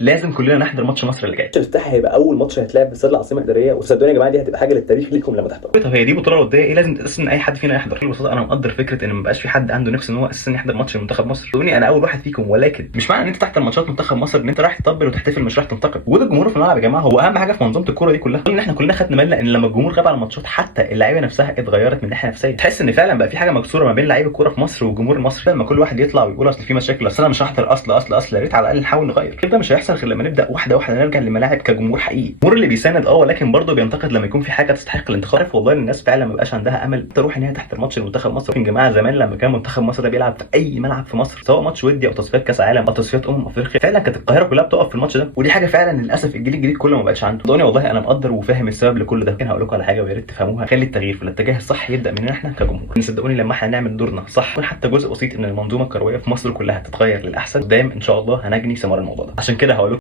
لازم كلنا نحضر ماتش مصر اللي جاي. ماتش الافتتاحي هيبقى اول ماتش هيتلعب في استاد العاصمه الاداريه، وصدقوني يا جماعه دي هتبقى حاجه للتاريخ ليكم لما تحضروا. طب هي دي بطوله وديه ايه لازم اساسا ان اي حد فينا يحضر؟ ببساطه انا مقدر فكره ان ما بقاش في حد عنده نفس ان هو اساسا يحضر ماتش منتخب مصر. صدقوني انا اول واحد فيكم، ولكن مش معنى ان انت تحضر ماتشات منتخب مصر ان انت رايح تطبل وتحتفل، مش رايح تنتقد. وجود الجمهور في الملعب يا جماعه هو اهم حاجه في منظومه الكوره دي كلها. ان احنا كلنا خدنا بالنا ان لما الجمهور غاب على الماتشات حتى اللعيبه نفسها اتغيرت من ناحيه نفسيه. تحس ان فعلا بقى في حاجه مكسوره ما بين لعيبه الكوره في مصر والجمهور المصري. لما كل واحد يطلع ويقول اصل في مشاكل، اصل انا مش هحضر، اصل يا ريت على الاقل نحاول نغير. كده مش هيحصل غير لما نبدا واحده واحده نرجع للملاعب كجمهور حقيقي، الجمهور اللي بيساند ولكن برضه بينتقد لما يكون في حاجه تستحق الانتقاد. والله الناس فعلا ما بقاش عندها امل تروح ان هي تحضر ماتش منتخب مصر. يا جماعه زمان لما كان منتخب مصر ده بيلعب في اي ملعب في مصر، سواء ماتش ودي او تصفيات كاس عالم او تصفيات افريقيا، فعلا كانت القاهره كلها بتقف في الماتش ده. ودي حاجه فعلا للاسف الجيل الجديد كله ما بقاش عنده. صدقوني والله انا مقدر وفاهم السبب لكل ده. هقول لكم على حاجه ويا ريت تفهموها. خلي التغيير في الاتجاه الصح يبدا مننا احنا كجمهور. صدقوني لما احنا نعمل دورنا صح، يكون حتى جزء بسيط ان المنظومه الكرويه في مصر كلها تتغير للاحسن، قدام ان شاء الله هنجني ثمار الموضوع ده. عشان كده